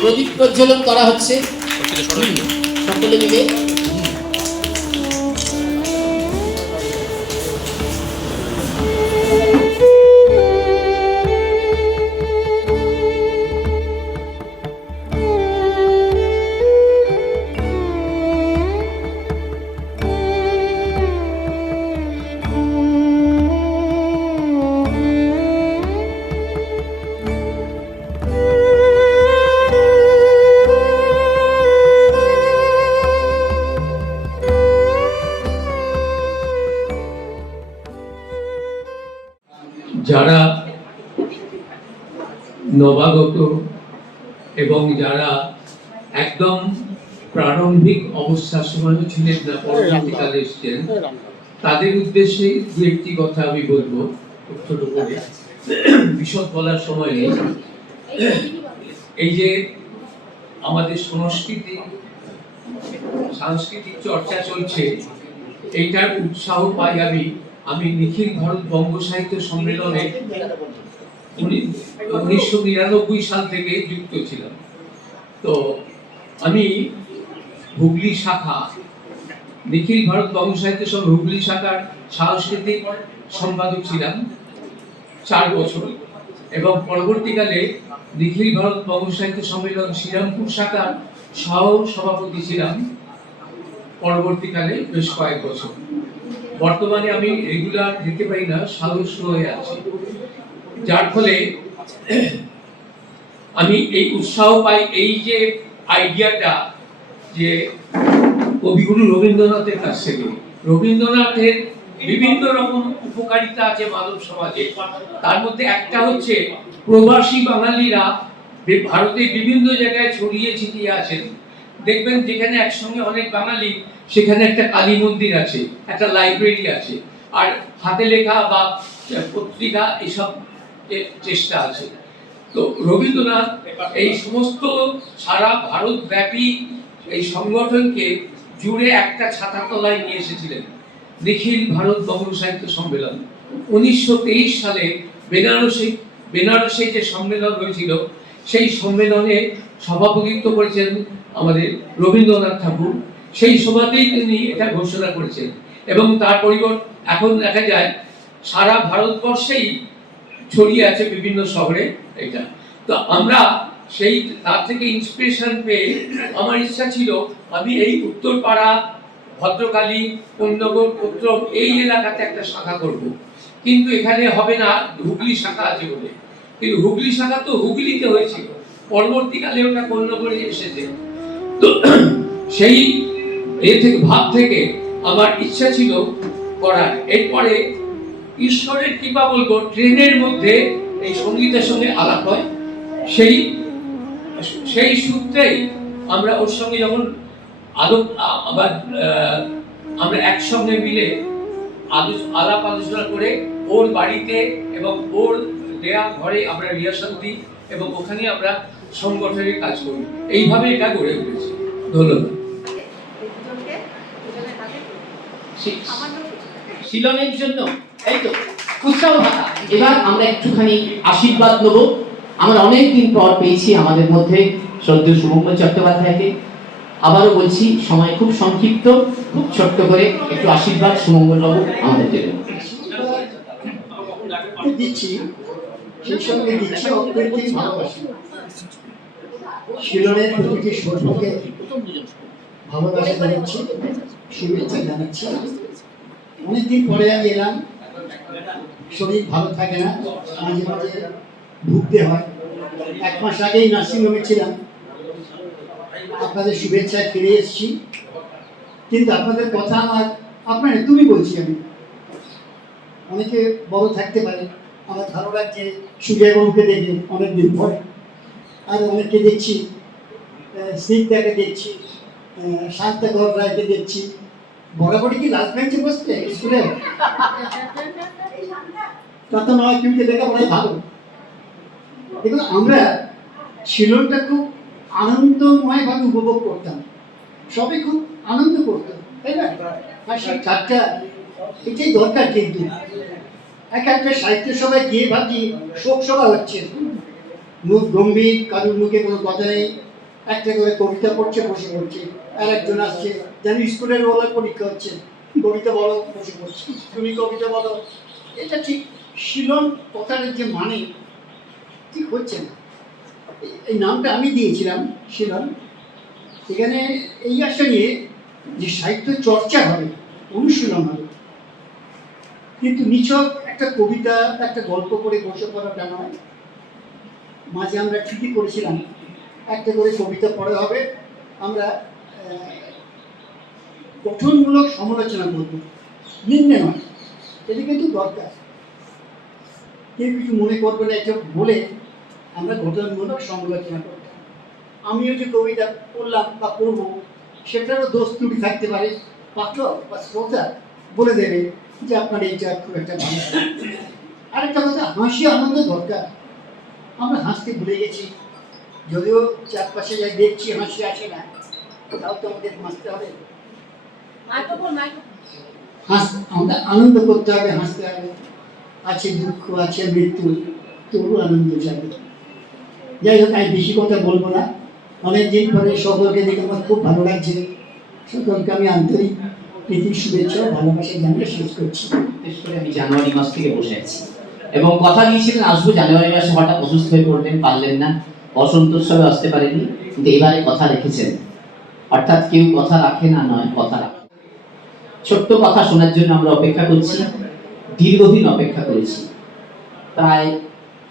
প্রদীপ প্রজ্বলন করা হচ্ছে সকলে মিলে। যারা নবাগত এবং যারা একদম প্রারম্ভিক অবস্থার সময় ছিলেন না, পরবর্তীকালে এসছেন, তাদের উদ্দেশ্যে দু একটি কথা আমি বলবো ছোট করে, বিশদ বলার সময় নেই। এই যে আমাদের সাংস্কৃতিক চর্চা চলছে, এইটার উৎসাহ পাই আমি নিখিল ভারত বঙ্গ সাহিত্য সম্মেলনে 1999 সাল থেকে যুক্ত ছিলাম। তো আমি হুগলি শাখা, নিখিল ভারত বঙ্গ সাহিত্য সম্মেলন হুগলি শাখার সাংস্কৃতিক সম্পাদক ছিলাম 4 বছর, এবং পরবর্তীকালে নিখিল ভারত বঙ্গ সাহিত্য সম্মেলন শ্রীরামপুর শাখার সহ সভাপতি ছিলাম পরবর্তীকালে বেশ কয়েক বছর। বর্তমানে আমি রেগুলার যেতে পারি না, সদস্য হয়ে আছি, যার ফলে আমি এই উৎসাহ পাই, এই যে আইডিয়াটা যে কবিগুরু রবীন্দ্রনাথের কাছ থেকে। রবীন্দ্রনাথের বিভিন্ন রকম উপকারিতা আছে মানব সমাজে, তার মধ্যে একটা হচ্ছে প্রবাসী বাঙালিরা ভারতের বিভিন্ন জায়গায় ছড়িয়ে ছিটিয়ে আছেন। দেখবেন যেখানে একসঙ্গে অনেক বাঙালি, সেখানে একটা কালী মন্দির আছে, একটা লাইব্রেরি আছে, আর হাতে লেখা বা পত্রিকা এসব চেষ্টা আছে। তো রবীন্দ্রনাথ এই সমস্ত সারা ভারতব্যাপী এই সংগঠনকে জুড়ে একটা ছাতার তলায় নিয়ে এসেছিলেন, নিখিল ভারত বঙ্গ সাহিত্য সম্মেলন। 1923 সালে বেনারসে যে সম্মেলন হয়েছিল, সেই সম্মেলনে সভাপতিত্ব করেছেন আমাদের রবীন্দ্রনাথ ঠাকুর। সেই সভাতেই তিনি এটা ঘোষণা করেছেন, এবং তার পরিবর্তে এখন দেখা যায় সারা ভারতবর্ষেই ছড়িয়ে আছে বিভিন্ন শহরে এটা। তো আমরা সেই তার থেকে ইন্সপিরেশন পেয়ে আমার ইচ্ছা ছিল আমি এই উত্তরপাড়া, ভদ্রকালী, কোন্নগর, উত্তম এই এলাকাতে একটা শাখা করব। কিন্তু এখানে হবে না, হুগলি শাখা আছে বলে। কিন্তু হুগলি শাখা তো হুগলিতে হয়েছিল, পরবর্তীকালে ওটা কোন্নগরে এসেছে। তো সেই ভাব থেকে আমার ইচ্ছা ছিল করার। এরপরে ঈশ্বরের কৃপা বলবো, ট্রেনের মধ্যে এই সঙ্গীতের সঙ্গে আলাপ হয়, সেই সূত্রেই আমরা ওর সঙ্গে যখন আবার আমরা একসঙ্গে মিলে আলাপ আলোচনা করে ওর বাড়িতে এবং ওর দেয়া ঘরে আমরা রিহার্সাল দিই, এবং ওখানে আমরা সংগঠনের কাজ করি। এইভাবে এটা গড়ে উঠেছে। ধন্যবাদ। শিলনের জন্য এই তো উৎসাহ ভাতা। এবার আমরা একটুখানি আশীর্বাদ নেব। আমরা অনেকদিন পর পেয়েছি আমাদের মধ্যে শ্রদ্ধেয় শুভঙ্কর চট্টোপাধ্যায়কে। আবারও বলছি, সময় খুব সংক্ষিপ্ত, খুব ছোট্ট করে একটু আশীর্বাদ শুভঙ্কর বাবু আমাদের জন্য দিচ্ছি, সেই সঙ্গে দিচ্ছি অত্যন্তই ভালোবাসি। শিলনের প্রতিটি সর্বকে ভালোবাসা জানাচ্ছি, শুভেচ্ছা জানাচ্ছি। অনেকদিন পরে আমি এলাম, শরীর ভালো থাকে না, মাঝে মাঝে ভুগতে হয়। 1 মাস আগেই নার্সিংহোমে ছিলাম, আপনাদের শুভেচ্ছায় ফিরে এসেছি। কিন্তু আপনাদের কথা আপনার তুমি বলছি আমি, অনেকে বড় থাকতে পারে, আমার ভালো লাগছে সুজয়বাবুকে দেখে অনেকদিন পরে। আর অনেককে দেখছি, স্নিগ্ধাকে দেখছি, শান্তাগর রায়কে দেখছি। বরাবরই কি লাস্ট বেঞ্চে বসতে স্কুলে? তত নয়, কিন্তু লেখাপড়াই ভালো। দেখুন, আমরা শিলনটা খুব আনন্দময়ভাবে উপভোগ করতাম, সবাই খুব আনন্দ করতাম, তাই না? আর সেই ঠাট্টা এটাই দরকার। কিন্তু একটা সাহিত্য সভায় গিয়ে ভাবছি শোক সভা হচ্ছে, মুখ গম্ভীর, কারোর মুখে কোনো কথা নেই, একটা করে কবিতা পড়ছে, বসে পড়ছে। আর একজন আসছে, জানি স্কুলের বলার পরীক্ষা হচ্ছে, কবিতা বলো, বসে পড়ছে, তুমি কবিতা বলো। এটা ঠিক শিলন কথাটার যে মানে ঠিক হচ্ছে না। এই নামটা আমি দিয়েছিলাম শিলন, এখানে এই আশা নিয়ে যে সাহিত্য চর্চা হবে, অনুশীলন হবে। কিন্তু নিছক একটা কবিতা, একটা গল্প করে বসে পড়াটা নয়। মাঝে আমরা ঠিকই করেছিলাম, একটা করে কবিতা পড়া হবে, আমরা গঠনমূলক সমালোচনা করব, নিম্নে নয়। এটা কিন্তু দরকার। কেউ কিছু মনে করবে না এটা বলে আমরা গঠনমূলক সমালোচনা করব। আমিও যে কবিতা পড়লাম বা পড়বো, সেটারও দোষ ত্রুটি থাকতে পারে, পাঠক বা শ্রোতা বলে দেবে যে আপনার এইটা খুব একটা ভালো। আরেকটা কথা, হাসি আনন্দ দরকার। আমরা হাসতে ভুলে গেছি, যদিও চারপাশে যাই দেখছি হাসি আসে না, তাও তো আমাদের হাসতে হবে। আমরা আনন্দ করতে হবে, হাসতে হবে। আছে দুঃখ, আছে মৃত্যু, তবু আনন্দ যাবে। যাই হোক, আমি বেশি কথা বলবো না। অনেকদিন পরে সকলকে দেখে আমার খুব ভালো লাগছে। সকলকে আমি আন্তরিক প্রীতির শুভেচ্ছা ও ভালোবাসা জানিয়ে শেষ করছি। বিশেষ করে আমি জানুয়ারি মাস থেকে বসে আছি এবং কথা দিয়েছিলেন আসবো জানুয়ারি মাসে, হঠাৎ অসুস্থ হয়ে পড়লেন, পারলেন না, বসন্ত উৎসবে আসতে পারেনি, কিন্তু এবারে কথা রেখেছেন। অর্থাৎ কেউ কথা রাখে না নয়, কথা রাখে। ছোট্ট কথা শোনার জন্য আমরা অপেক্ষা করছি, দীর্ঘদিন অপেক্ষা করেছি, প্রায়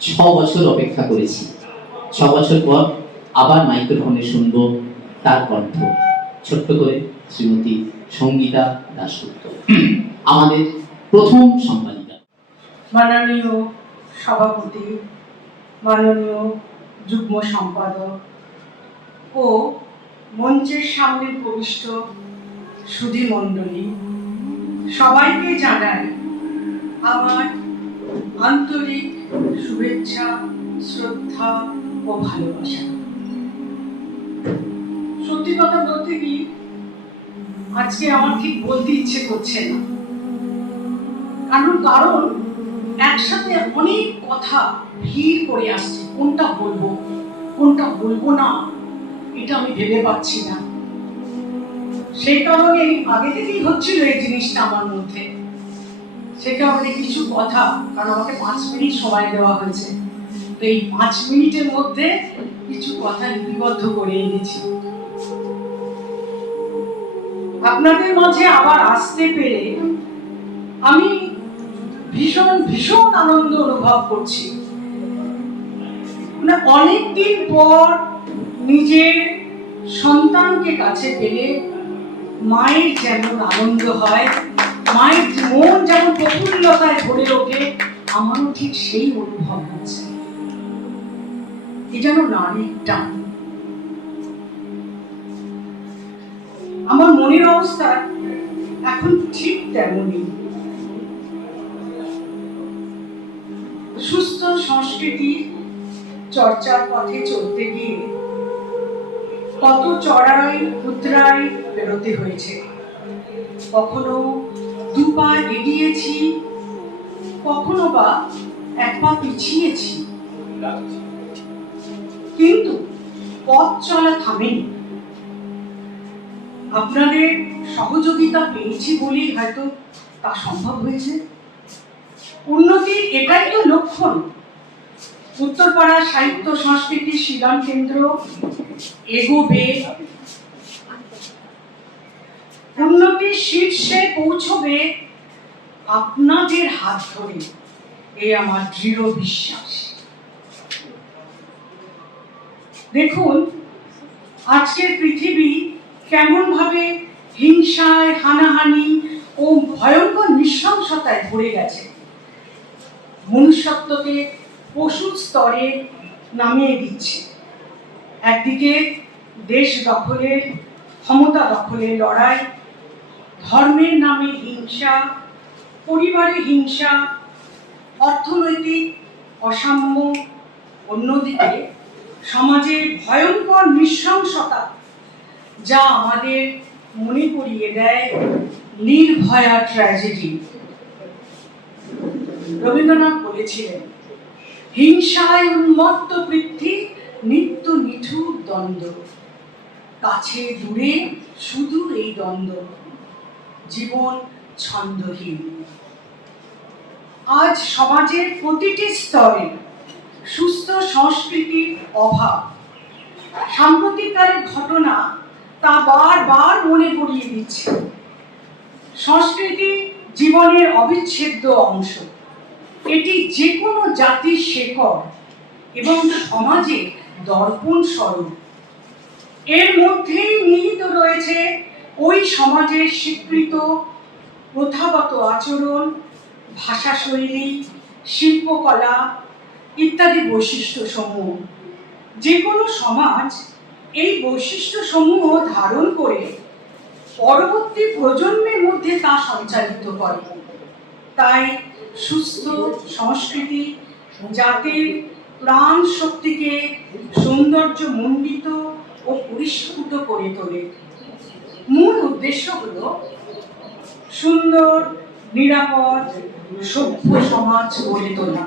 6 বছর অপেক্ষা করেছি। 6 বছর পর আবার মাইক্রোফোনে শুনবো তার কণ্ঠ, ছোট্ট করে শ্রীমতী সঙ্গীতা দাশগুপ্ত, আমাদের প্রথম সম্পাদিকা। মাননীয় সভাপতি, মাননীয় যুগ্ম সম্পাদক ও মঞ্চের সামনে উপবিষ্ট সুধী মণ্ডলী, সবাইকে জানাই আমার আন্তরিক শুভেচ্ছা, শ্রদ্ধা ও ভালোবাসা। সত্যি কথা বলতে কি, আজকে আমার ঠিক বলতে ইচ্ছে করছে না, কারণ একসাথে অনেক কথা ভিড় করে আসছে। কোনটা বলবো, কোনটা বলবো না, এটা আমি ভেবে পাচ্ছি না। সেই কারণে আগে থেকেই হচ্ছিল এই জিনিসটা আমার মধ্যে। সে কারণে কিছু কথা, কারণ আমাকে 5 মিনিট সময় দেওয়া হয়েছে, তো এই 5 মিনিটের মধ্যে কিছু কথা লিপিবদ্ধ করে এনেছি। আপনাদের মাঝে আবার আসতে পেরে আমি ভীষণ ভীষণ আনন্দ অনুভব করছি। মানে অনেকদিন পর নিজের সন্তানকে কাছে পেলে মায়ের যেমন আনন্দ হয়, মায়ের মন যেমন প্রফুল্লতায় ভরে ওঠে, আমারও ঠিক সেই অনুভব হচ্ছে। এ যেন নারীর টান। আমার মনের অবস্থা এখন ঠিক তেমনই। সুস্থ সংস্কৃতি চর্চার পথে চলতে গিয়ে কত চড়াই উতরাই পেরোতে হয়েছে। কখনো 2 পা এগিয়েছি, কখনো বা 1 পা পিছিয়েছি, কিন্তু পথ চলা থামেনি। আপনাদের সহযোগিতা পেয়েছি বলেই হয়তো তা সম্ভব হয়েছে। উন্নতির এটাই তো লক্ষণ। উত্তরপাড়া সাহিত্য সংস্কৃতি শিলন কেন্দ্র এগোবে, উন্নতির শীর্ষে পৌঁছবে আপনাদের হাত ধরে, এ আমার দৃঢ় বিশ্বাস। দেখুন আজকের পৃথিবী কেমন ভাবে হিংসায়, হানাহানি ও ভয়ঙ্কর নৃশংসতায় ভরে গেছে। মনুষ্যত্বকে পশুর স্তরে নামিয়ে দিচ্ছে। একদিকে দেশ দখলের, ক্ষমতা দখলের লড়াই, ধর্মের নামে হিংসা, পরিবারে হিংসা, অর্থনৈতিক অসাম্য, অন্যদিকে সমাজের ভয়ঙ্কর নৃশংসতা, যা আমাদের মনে করিয়ে দেয় নির্ভয়া ট্র্যাজেডি। রবীন্দ্রনাথ বলেছিলেন, হিংসায় উন্মত্ত পৃথ্বী, নিত্য নিঠুর দ্বন্দ্ব, কাছে দূরে শুধু এই দ্বন্দ্ব, জীবন ছন্দহীন। আজ সমাজের প্রতিটি স্তরে সুস্থ সংস্কৃতির অভাব। সাম্প্রতিককালের ঘটনা তা বারবার মনে করিয়ে দিচ্ছে। সংস্কৃতি জীবনের অবিচ্ছেদ্য অংশ। এটি যে কোনো জাতির শেকড় এবং সমাজে দর্পণ স্বরূপ। এর মধ্যেই নিহিত রয়েছে ওই সমাজের স্বীকৃত প্রথাগত আচরণ, ভাষাশৈলী, শিল্পকলা ইত্যাদি বৈশিষ্ট্য সমূহ। যে কোনো সমাজ এই বৈশিষ্ট্য সমূহ ধারণ করে পরবর্তী প্রজন্মের মধ্যে তা সঞ্চালিত করে। তাই সুস্থ সংস্কৃতি জাতির প্রাণ শক্তিকে সৌন্দর্য মণ্ডিত ও পরিস্ফুট করে তোলে। মূল উদ্দেশ্য হল সুন্দর, নিরাপদ, সভ্য সমাজ গড়ে তোলা।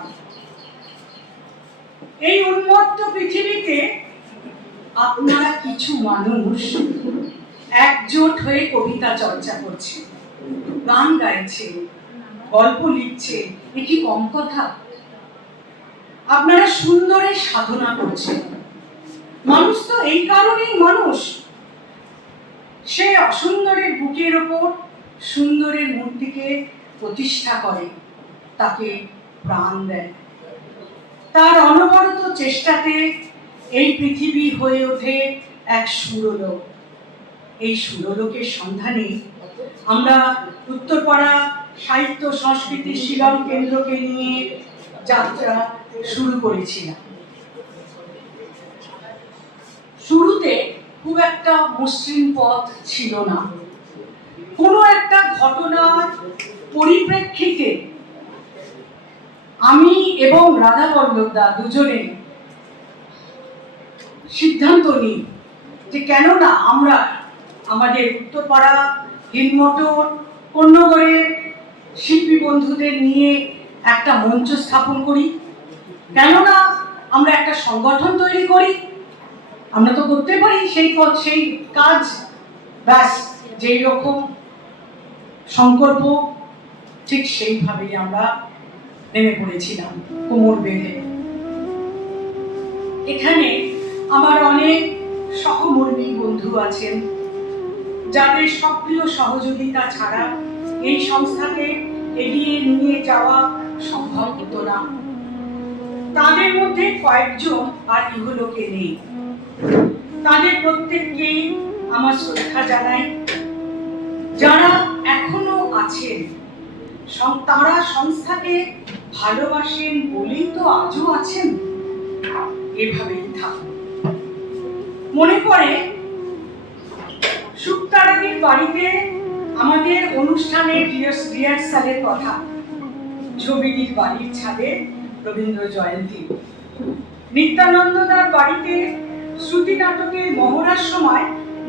এই উন্মত্ত পৃথিবীতে আপনারা কিছু মানুষ একজোট হয়ে কবিতা চর্চা করছে, গান গাইছে, গল্প লিখছে, এ কি কম কথা? আপনারা সুন্দরের সাধনা করছেন। মানুষ তো এই কারণেই মানুষ, সে অসুন্দরের বুকের ওপর সুন্দরের মূর্তিকে প্রতিষ্ঠা করে, তাকে প্রাণ দেয়। তার অনবরত চেষ্টাতে এই পৃথিবী হয়ে ওঠে এক সুরলোক। এই সুরলোকের সন্ধানে আমরা উত্তরপাড়া সাহিত্য সংস্কৃতি শিলন কেন্দ্রকে নিয়ে যাত্রা শুরু করেছিলাম। শুরুতে খুব একটা মসৃণ পথ ছিল না। কোনো একটা ঘটনার পরিপ্রেক্ষিতে আমি এবং রাধা বল্লভদা দুজনে সিদ্ধান্ত নিই যে কেননা আমরা আমাদের উত্তরপাড়া, হিন্দমোটর, কন্যগড়ের শিল্পী বন্ধুদের নিয়ে একটা মঞ্চ স্থাপন করি, কেননা আমরা একটা সংগঠন তৈরি করি। আমরা তো করতে পারি সেই কাজ, ব্যাস যেই রকম সংকল্প ঠিক সেইভাবেই আমরা নেমে পড়েছিলাম কোমর বেঁধে। এখানে আমার অনেক সহকর্মী বন্ধু আছেন যাদের সক্রিয় সহযোগিতা ছাড়া এই সংস্থাকে এগিয়ে নিয়ে যাওয়া সম্ভব হতো না। তাদের মধ্যে কয়েকজন আর ইহলোকে নেই। তাদের প্রত্যেককেই আমার শ্রদ্ধা জানাই। যারা এখনো আছেন তারা সংস্থাকে ভালোবাসেন বলেই তো আজও আছেন। এভাবেই থাকুন। মনে পড়ে শুক্তারাদির বাড়িতে আমাদের অনুষ্ঠানের রিহার্সালের কথা। ছবিদির বাড়ির ছাদে রবীন্দ্র জয়ন্তী। নিত্যানন্দদার বাড়িতে শ্রুতি নাটকের মহড়ার সময়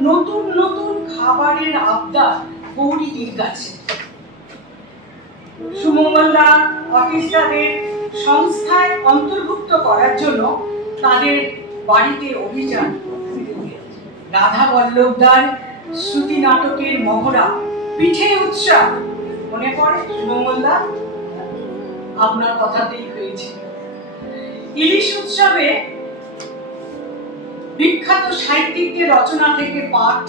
নতুন নতুন খাবারের আবদার গৌরীদির কাছে। সুমঙ্গলদা অফিসারদের সংস্থায় অন্তর্ভুক্ত করার জন্য তাদের বাড়িতে অভিযান। রাধা বল্লভদার শ্রুতি নাটকের মহড়া, পিঠে উৎসব। মনে পড়ে সুমঙ্গলদা? আপনার কথাতেই হয়েছিল। ইলিশ উৎসবে বিখ্যাত সাহিত্যিকদের রচনা থেকে পাঠ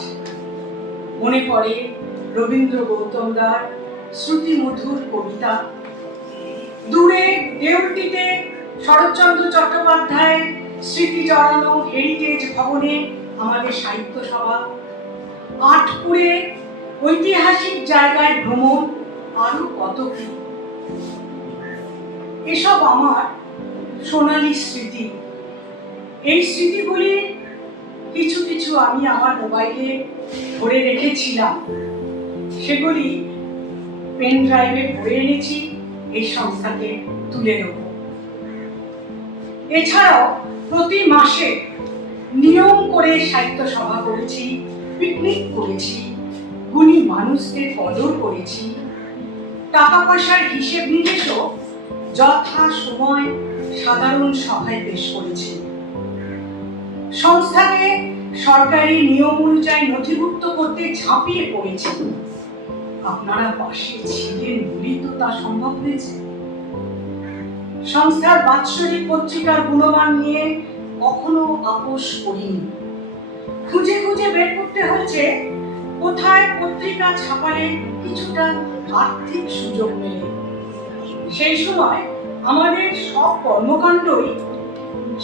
মনে পড়ে রবীন্দ্র গৌতম দার শ্রুতিমধুর কবিতা। দূরে দেউলটিতে শরৎচন্দ্র চট্টোপাধ্যায়ের স্মৃতি জড়ানো হেরিটেজ ভবনে আমাদের সাহিত্য সভা, আটপুরে ঐতিহাসিক জায়গায় ভ্রমণ, আরো কত কি। এসব আমার সোনালী স্মৃতি। এই স্মৃতিগুলির কিছু কিছু আমি আমার মোবাইলে ভরে রেখেছিলাম, সেগুলি পেন ড্রাইভে ভরে এনেছি, এই সংস্থাকে তুলে দেব। এছাড়াও প্রতি মাসে নিয়ম করে সাহিত্য সভা করেছি, পিকনিক করেছি, গুণী মানুষদের কদর করেছি, টাকা পয়সার হিসেব নিকেশও যথা সময় সাধারণ সভায় পেশ করেছি। সংস্থাকে সরকারি নিয়ম অনুযায়ী নথিভুক্ত করতে ঝাঁপিয়ে পড়েছি। আপনারা পাশে ছিলেন বলেই তো তা সম্ভব হয়েছে। সংস্থার বাৎসরিক পত্রিকার গুণমান নিয়ে কখনো আপোষ করিনি। খুঁজে খুঁজে বের করতে হয়েছে কোথায় পত্রিকা ছাপালে কিছুটা আর্থিক সুযোগ মেলে। সেই সময় আমাদের সব কর্মকাণ্ডই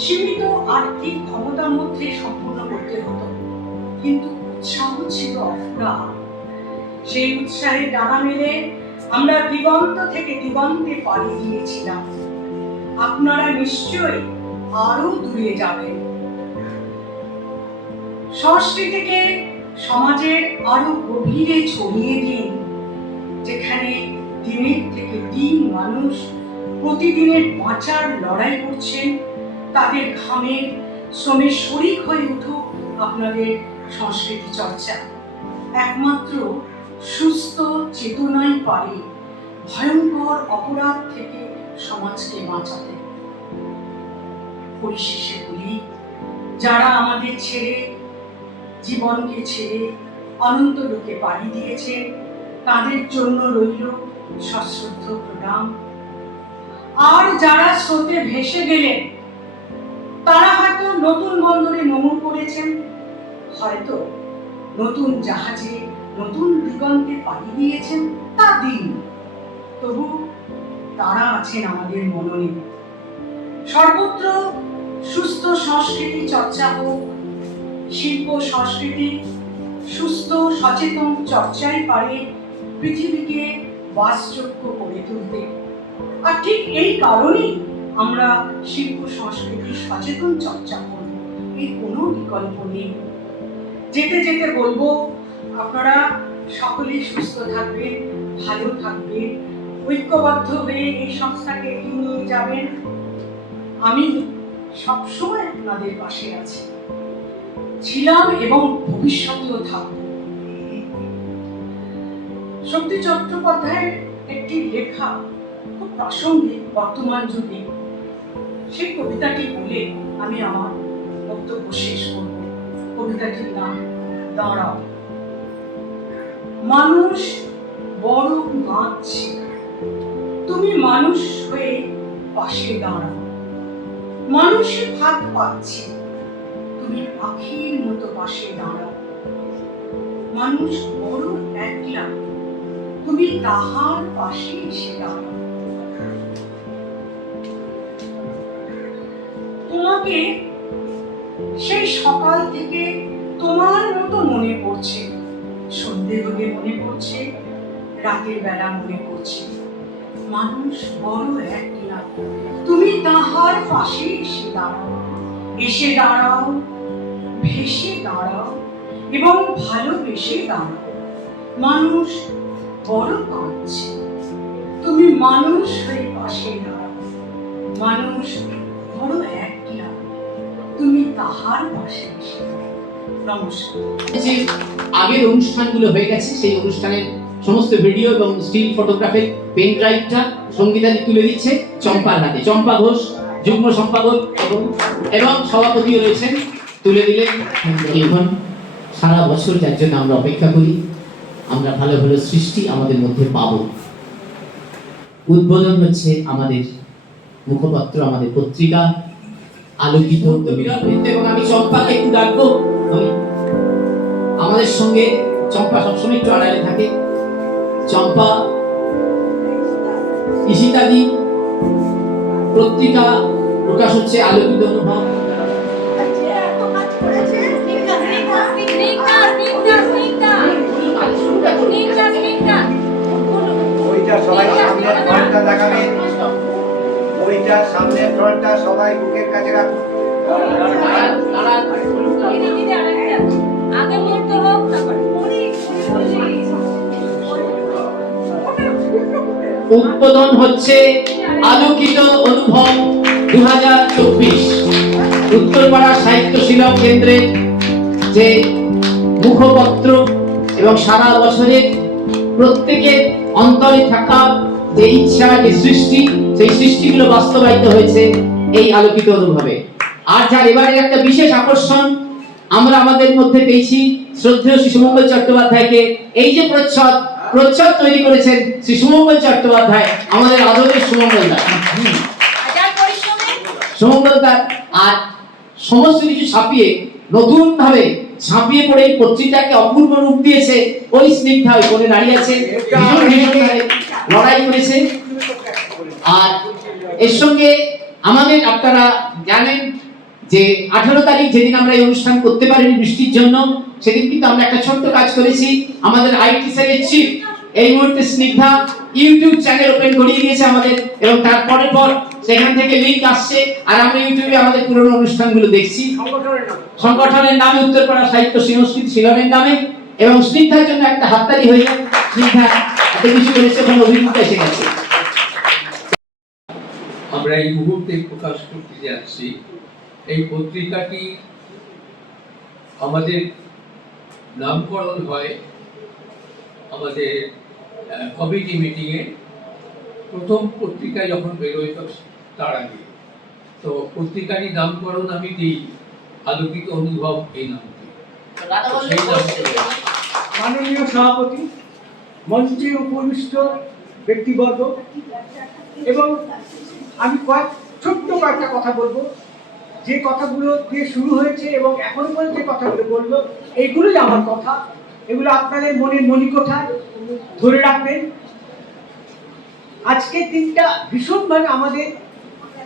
সীমিত আর্থিক ক্ষমতার মধ্যে সম্পূর্ণ করতে হতো, কিন্তু উৎসাহ ছিল অফুরান। সেই উৎসাহে ডানা মেলে আমরা দিগন্ত থেকে দিগন্তে পাড়ি দিয়েছিলাম। আপনারা নিশ্চয়ই আরো দূরে যাবেন। সংস্কৃতিকে সমাজের আরো গভীরে ছড়িয়ে দিন, যেখানে দিনের থেকে দিন মানুষ প্রতিদিনের বাঁচার লড়াই করছেন। তাদের ঘামের শ্রমের শরিক হয়ে উঠুক আপনাদের সংস্কৃতি চর্চা। একমাত্র সুস্থ চেতনাই পারে ভয়ঙ্কর অপরাধ থেকে সমাজকে বাঁচাতে। পরিশেষে বলি, যারা আমাদের ছেড়ে, জীবনকে ছেড়ে অনন্ত লোকে পাড়ি দিয়েছেন, তাদের জন্য রইল সশ্রদ্ধ প্রণাম। আর যারা স্রোতে ভেসে গেলেন, তারা হয়তো নতুন বন্দরে নোঙর করেছেন, হয়তো নতুন জাহাজে নতুন দিগন্তে পাড়ি দিয়েছেন, তা দিন। তবু তারা আছেন আমাদের মননে। সর্বত্র সুস্থ সংস্কৃতি চর্চা হোক। শিল্প সংস্কৃতি সুস্থ সচেতন চর্চাই পারে পৃথিবীকে বাসযোগ্য করে তুলতে। আর ঠিক এই কারণেই আমরা শিল্প সংস্কৃতির সচেতন চর্চা করব, এর কোনো বিকল্প নেই। যেতে যেতে বলবো, আপনারা সকলেই সুস্থ থাকবেন, ভালো থাকবেন, ঐক্যবদ্ধ হয়ে এই সংস্থাকে এগিয়ে নিয়ে যাবেন। আমি সবসময় আপনাদের পাশে আছি, ছিলাম এবং ভবিষ্যতেও থাকব। শক্তি চট্টোপাধ্যায়ের একটি লেখা খুব প্রাসঙ্গিক বর্তমান যুগে। সেই কবিতাটি বলে আমি আমার বক্তব্য শেষ করব। কবিতাটির নাম দাঁড়াও। মানুষ বড় কাঁদছে, তুমি মানুষ হয়ে পাশে দাঁড়াও। মানুষে ভাত পাচ্ছে, তুমি পাখির মতো পাশে দাঁড়াও। মানুষ বড় একলা, তুমি তাহার পাশে এসে দাঁড়াও। তোমাকে সেই সকাল থেকে তোমার মতো মনে পড়ছে, সন্ধে হলে মনে পড়ছে, রাতের বেলা মনে পড়ছে। মানুষ বড় একলা, তুমি তাহার পাশে এসে দাঁড়াও। এসে দাঁড়াও, ভেসে দাঁড়াও এবং ভালোবেসে দাঁড়াও। মানুষ বড় কাঁদছে, তুমি মানুষ হয়ে পাশে দাঁড়াও। মানুষ বড় একলা, তুমি তাহার পাশে এসে দাঁড়াও। নমস্কার। যে আগের অনুষ্ঠানগুলো হয়ে গেছে, সেই অনুষ্ঠানের সমস্ত ভিডিও এবং স্টিল ফটোগ্রাফের পেন ড্রাইভটা সঙ্গীতাদি তুলে দিচ্ছে চম্পার হাতে। চম্পা ঘোষ যুগ্ম সম্পাদক এবং সভাপতিও রয়েছেন, তুলে দিলেন। এখন সারা বছর যার জন্য আমরা অপেক্ষা করি, আমরা ভালো ভালো সৃষ্টি আমাদের মধ্যে পাবো। উদ্বোধন হচ্ছে আমাদের মুখপত্র, আমাদের পত্রিকা আলোকিত বিরাট বৃত্ত। এবং আমি চম্পাকে একটু ডাকবো। আমি আমাদের সঙ্গে চম্পা সবসময় একটু আড়ালে থাকে। চম্পা, ঈশিতাদি, পত্রিকা প্রকাশ হচ্ছে আলোকিত অনুভব। ওইটা সবাই সামনের ফ্রন্টটা দেখাবেন, ওইটা সামনের ফ্রন্টটা সবাই বুকের কাছে রাখুন। উদ্বোধন হচ্ছে আলোকিত অনুভব 2024 উত্তরপাড়া সাহিত্য শিলং কেন্দ্রের যে মুখপত্র এবং সারা বছরের প্রত্যেকের অন্তরে থাকা যে ইচ্ছা, যে সৃষ্টি, সেই সৃষ্টিগুলো বাস্তবায়িত হয়েছে এই আলোকিত অনুভবে। আর যার এবারের একটা বিশেষ আকর্ষণ আমরা আমাদের মধ্যে পেয়েছি শ্রদ্ধেয় শ্রী সুমঙ্গল চট্টোপাধ্যায়কে। এই যে প্রচ্ছদ তৈরি করেছেন শ্রী সুমঙ্গল চট্টোপাধ্যায়, আমাদের আদরের সুমঙ্গল দা, সুমঙ্গল দা। আর সমস্ত কিছু ছাপিয়ে নতুন ভাবে ছাপিয়ে পড়ে এই পত্রিকাকে অপূর্ব রূপ দিয়েছে ওই স্নিগ্ধা, ওই কোণে দাঁড়িয়ে আছে, ভীষণভাবে লড়াই করেছে। আর এর সঙ্গে আমাদের, আপনারা জানেন যে 18 তারিখ যেদিন আমরা এই অনুষ্ঠান করতে পারিনি বৃষ্টির জন্য, সেদিন কিন্তু আমরা একটা ছোট্ট কাজ করেছি। আমাদের আইটি সেলের চিফ এই মুহূর্তে স্নিগ্ধা ইউটিউব চ্যানেল ওপেন করিয়ে দিয়েছে আমাদের, এবং তারপরে পর সেখান থেকে লিংক আসছে আর আমরা ইউটিউবে আমাদের পুরনো অনুষ্ঠানগুলো দেখছি। সংগঠনের নামে উত্তরপাড়া সাহিত্য সংস্কৃতি শিলনের নামে, এবং স্নিগ্ধার জন্য একটা হাততালি হয়ে যায়। স্নিগ্ধা এত কিছু করেছে, এখন অভিজ্ঞতা এসে গেছে। আমরা এই মুহূর্তে প্রকাশ করতে যাচ্ছি এই পত্রিকাটি আমাদের নামকরণ হয় আমাদের কমিটি মিটিংয়ে। প্রথম পত্রিকা যখন বেরোয় তার আগে তো পত্রিকাটির নামকরণ আমি দিই আলোকিত অনুভব এই নামটি। মাননীয় সভাপতি, মঞ্চে উপবিষ্ট ব্যক্তিবর্গ, এবং আমি ছোট্ট কয়েকটা কথা বলবো। যে কথাগুলো দিয়ে শুরু হয়েছে এবং এখন পর্যন্ত যে কথাগুলো বললো, এইগুলোই আমার কথা। এগুলো আপনাদের মনের মণিকোঠায় ধরে রাখবেন। আজকের দিনটা ভীষণভাবে আমাদের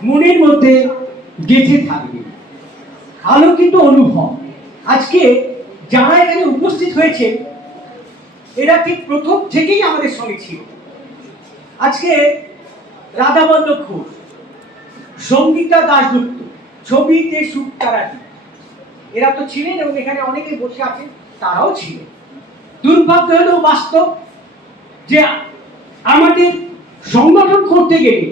মনের মধ্যে গেঁথে থাকবে। আলোকিত অনুভব। আজকে যারা এখানে উপস্থিত হয়েছে এরা ঠিক প্রথম থেকেই আমাদের সঙ্গে ছিল। আজকে রাধাবল্লভ ঘোষ, সঙ্গীতা দাশগুপ্ত, ছবিতে সুক্তারাজি, এরা তো ছিলেন এবং এখানে অনেকে বসে আছেন, তারাও ছিলেন। দুর্ভাগ্য হলেও বাস্তব যে আমাদের সংগঠন করতে গেলে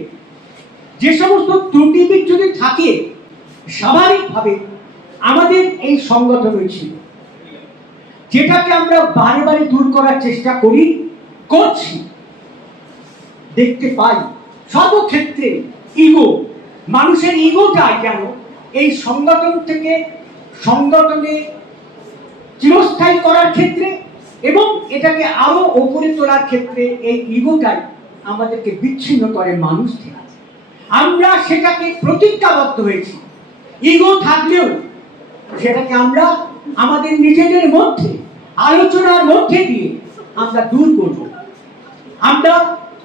যে সমস্ত ত্রুটি বিচ্যুতি থাকে স্বাভাবিকভাবে আমাদের এই সংগঠন ছিল, যেটাকে আমরা বারে বারে দূর করার চেষ্টা করছি। দেখতে পাই সর্বক্ষেত্রে ইগো, মানুষের ইগোটা কেন এই সংগঠন থেকে সংগঠনে চিরস্থায়ী করার ক্ষেত্রে এবং এটাকে আরো উপরে তোলার ক্ষেত্রে এই ইগোটাই আমাদেরকে বিচ্ছিন্ন করে মানুষ থেকে। আমরা সেটাকে প্রতিজ্ঞাবদ্ধ হয়েছি। ইগো থাকলেও সেটাকে আমরা আমাদের নিজেদের মধ্যে আলোচনার মধ্যে দিয়ে আমরা দূর করব। আমরা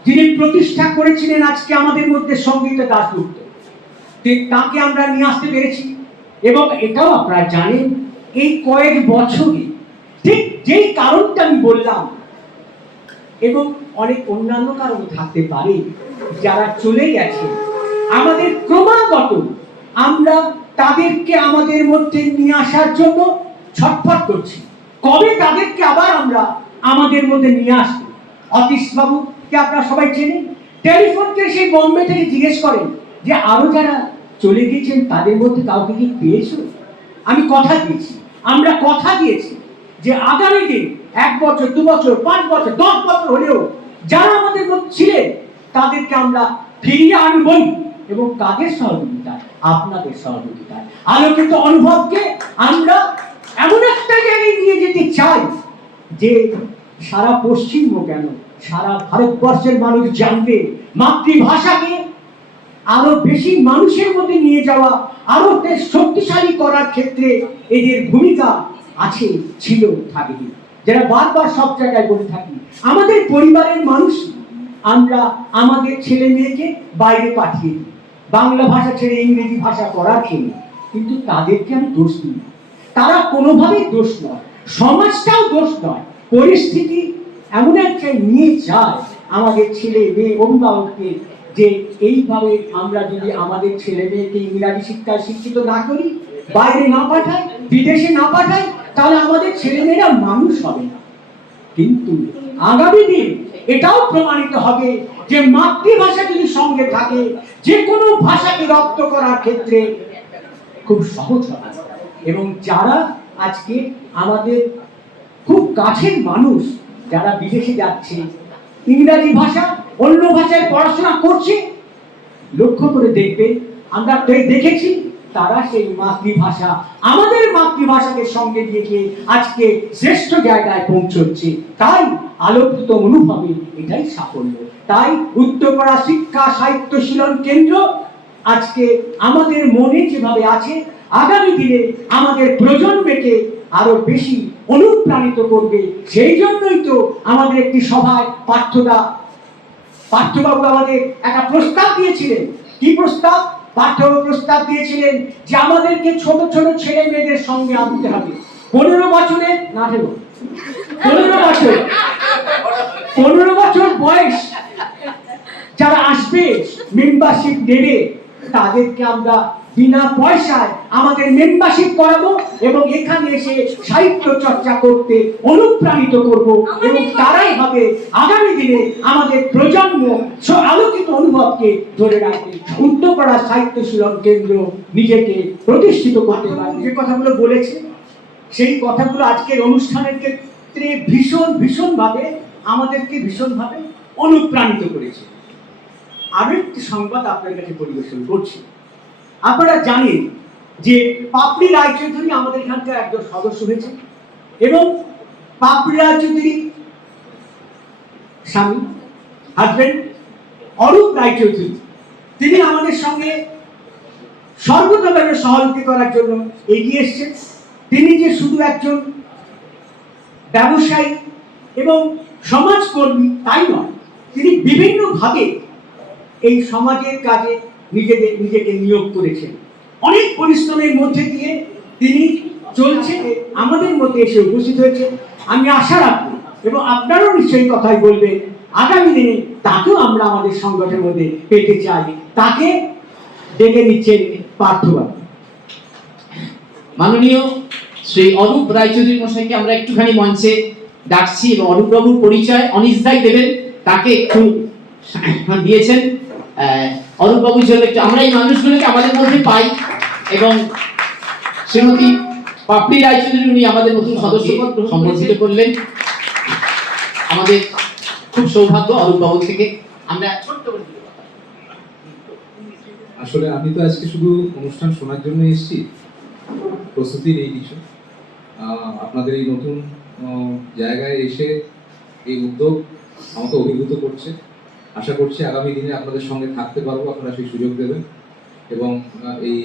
যিনি প্রতিষ্ঠা করেছিলেন আজকে আমাদের মধ্যে সঙ্গীতা দাশগুপ্ত, তাকে আমরা নিয়ে আসতে পেরেছি। এবং এটাও আপনারা জানেন এই কয়েক বছরে ঠিক যেই কারণটা আমি বললাম, এবং অনেক অন্যান্য কারণ থাকতে পারে, যারা চলে গেছে আমাদের ক্রমাগত আমরা তাদেরকে আমাদের মধ্যে নিয়ে আসার জন্য ছটফট করছি। কবে তাদেরকে আবার আমরা আমাদের মধ্যে নিয়ে আসবো। অতীশ বাবুকে আপনারা সবাই চেনেন, টেলিফোন করে সেই বোম্বে থেকে জিজ্ঞেস করেন যে আরো যারা চলে গিয়েছেন তাদের মধ্যে কাউকে কি পেয়েছো? আমি কথা দিয়েছি, আমরা কথা দিয়েছি যে আগামী দিন 1 বছর 2 বছর 5 বছর 10 বছর হলেও যারা আমাদের মধ্যে ছিলেন তাদেরকে আমরা ফিরিয়ে আনবই, এবং কাদের সহযোগিতায়? আপনাদের সহযোগিতায়। আলোকিত অনুভবকে আমরা এমন একটা জায়গায় নিয়ে যেতে চাই যে সারা পশ্চিম কেন সারা ভারতবর্ষের মানুষ জানবে মাতৃভাষাকে আরো বেশি মানুষের মধ্যে নিয়ে যাওয়া, আরো বেশ শক্তিশালী করার ক্ষেত্রে এদের ভূমিকা আছে, ছিল, থাকবে। যারা বারবার সব জায়গায় বলে থাকি, আমাদের পরিবারের মানুষ আমরা আমাদের ছেলে মেয়েকে বাইরে পাঠিয়ে দিই বাংলা ভাষা ছেড়ে ইংরেজি ভাষা পড়ার জন্য, কিন্তু তাদেরকে আমি দোষ দিই না। তারা কোনোভাবেই দোষ নয়, সমাজটাও দোষ নয়, পরিস্থিতি এমন একটা নিয়ে যায় আমাদের ছেলে মেয়ে অভিভাবককে, যে এইভাবে আমরা যদি আমাদের ছেলে মেয়েকে ইংরাজি শিক্ষায় শিক্ষিত না করি, বাইরে না পাঠাই, বিদেশে না পাঠাই, তাহলে আমাদের ছেলে মেয়েরা মানুষ হবে না। কিন্তু আগামী দিন এটাও প্রমাণিত হবে যে মাতৃভাষা যদি সঙ্গে থাকে, যে কোনো ভাষাকে রপ্ত করার ক্ষেত্রে খুব সহজ হবে। এবং যারা আজকে আমাদের খুব কাছের মানুষ যারা বিদেশে যাচ্ছে, ইংরাজি ভাষা অন্য ভাষায় পড়াশোনা করছে, লক্ষ্য করে দেখবে আমরা দেখেছি তারা সেই মাতৃভাষা, আমাদের মাতৃভাষাকে সঙ্গে দিয়ে গিয়ে আজকে শ্রেষ্ঠ জায়গায় পৌঁছচ্ছে। তাই আলোকিত অনুভবে এটাই সাফল্য। তাই উত্তরপাড়া শিক্ষা সাহিত্য শিলন কেন্দ্র আজকে আমাদের মনে যেভাবে আছে, আগামী দিনে আমাদের প্রজন্মকে আরো বেশি অনুপ্রাণিত করবে। সেই জন্যই তো আমাদের একটি সভায় পার্থবাবু আমাদের একটা প্রস্তাব দিয়েছিলেন। কি প্রস্তাব? পার্থবাবু প্রস্তাব দিয়েছিলেন যে আমাদেরকে ছোট ছোট ছেলে মেয়েদের সঙ্গে আনতে হবে। 15 বছরের না, 15 বছর বয়স যারা আসবে, মেম্বারশিপ নেবে, তাদেরকে আমরা বিনা পয়সায় আমাদের মেম্বারশিপ করাবো এবং এখানে এসে সাহিত্য চর্চা করতে অনুপ্রাণিত করব, এবং তারাই হবে আগামী দিনে আমাদের প্রজন্ম আলোকিত অনুভবকে ধরে রাখবে। উত্তরপাড়া সাহিত্য শিলন কেন্দ্র নিজেকে প্রতিষ্ঠিত করতে পারবে। যে কথাগুলো বলেছে সেই কথাগুলো আজকের অনুষ্ঠানের ক্ষেত্রে ভীষণভাবে আমাদেরকে ভীষণভাবে অনুপ্রাণিত করেছে। আরো একটি সংবাদ আপনার কাছে পরিবেশন করছি। আপনারা জানেন যে পাপড়ি রায়চৌধুরী আমাদের এখানকার একজন সদস্য হয়েছে, এবং পাপড়ি রায়চৌধুরী স্বামী হাজবেন্ড অরূপ রায়চৌধুরী, তিনি আমাদের সঙ্গে সর্বতভাবে সহযোগিতা করার জন্য এগিয়ে এসেছেন। তিনি যে শুধু একজন ব্যবসায়ী এবং সমাজকর্মী তাই নয়, তিনি বিভিন্নভাবে এই সমাজের কাজে নিজেকে নিয়োগ করেছেন। অনেক পরিশ্রমের মধ্যে দিয়ে তিনি চলছে, আমাদের মধ্যে এসে উপস্থিত হয়েছে। আমি আশা রাখবো এবং আপনারাও নিশ্চয়ই কথাই বলবেন, আগামী দিনে তাকেও আমরা আমাদের সংগঠনের মধ্যে পেতে চাই। তাকে ডেকে নিচ্ছেন পার্থবাবু। মাননীয় শ্রী অরূপ রায়চৌধুরী মশাইকে আমরা একটুখানি মঞ্চে ডাকছি, এবং অরূপ বাবুর পরিচয় অনিশদাই দেবেন, তাকে একটু দিয়েছেন। অরূপ বাবুর জন্য একটু আমরা এই মানুষগুলোকে আমাদের মধ্যে পাই, এবং শ্রীমতী পাপড়ি রায়চৌধুরী উনি আমাদের নতুন সদস্যপদ সম্বর্ধিত করলেন। আমাদের খুব সৌভাগ্য অরূপ বাবু থেকে। আমরা ছোট্ট করে আসলে আমি তো আজকে শুধু অনুষ্ঠান শোনার জন্য এসেছি, প্রস্তুতি নেই কিছু। আপনাদের এই নতুন জায়গায় এসে এই উদ্যোগ আমাকে অভিভূত করছে। আশা করছি আগামী দিনে আপনাদের সঙ্গে থাকতে পারবো, আপনারা সেই সুযোগ দেবেন এবং এই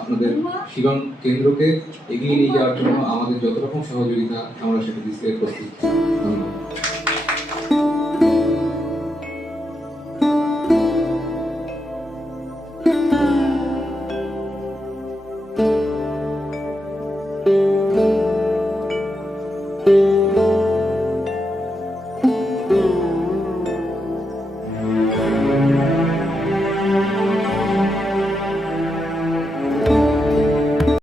আপনাদের শিলন কেন্দ্রকে এগিয়ে নিয়ে যাওয়ার জন্য আমাদের যত রকম সহযোগিতা আমরা সেটা দিতে প্রস্তুত। ধন্যবাদ।